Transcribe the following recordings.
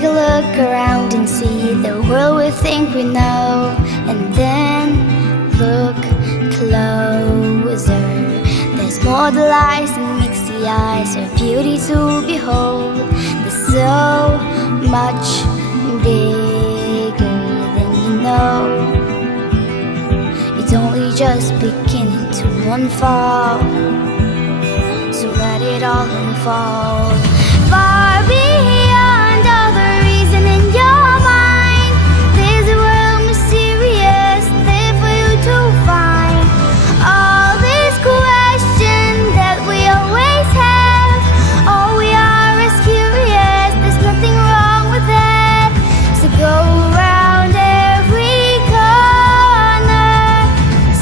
Take a look around and see the world we think we know, and then look closer. There's more to lies than meets the eyes of beauty to behold. There's so much bigger than you know. It's only just beginning to unfold, so let it all unfold. Far beyond all the reason in your mind, there's a world mysterious there for you to find. All these questions that we always have, all we are is curious, there's nothing wrong with that. So go around every corner,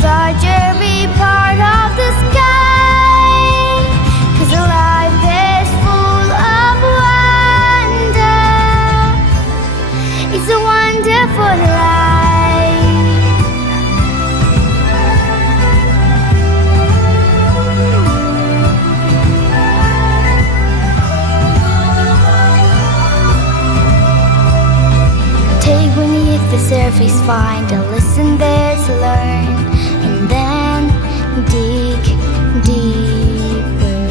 search every part of the sky, 'cause life is full of wonder. It's a wonderful life. Take beneath the surface, find a lesson there to learn, and then dig deeper.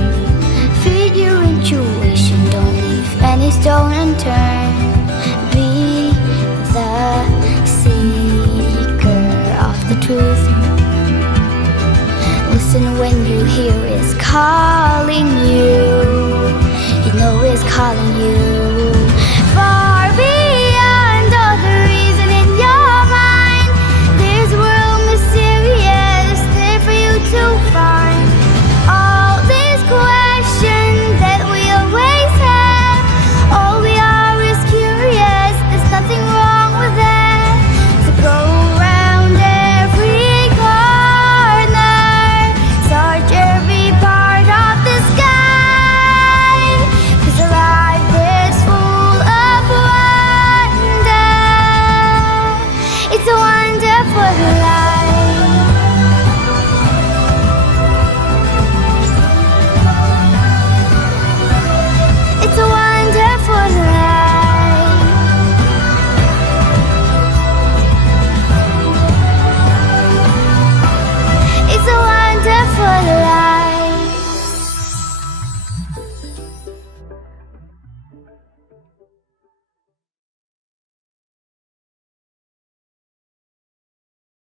Feed your intuition, don't leave any stone unturned. Be the seeker of the truth. Listen when you hear it's calling you. You know it's calling you.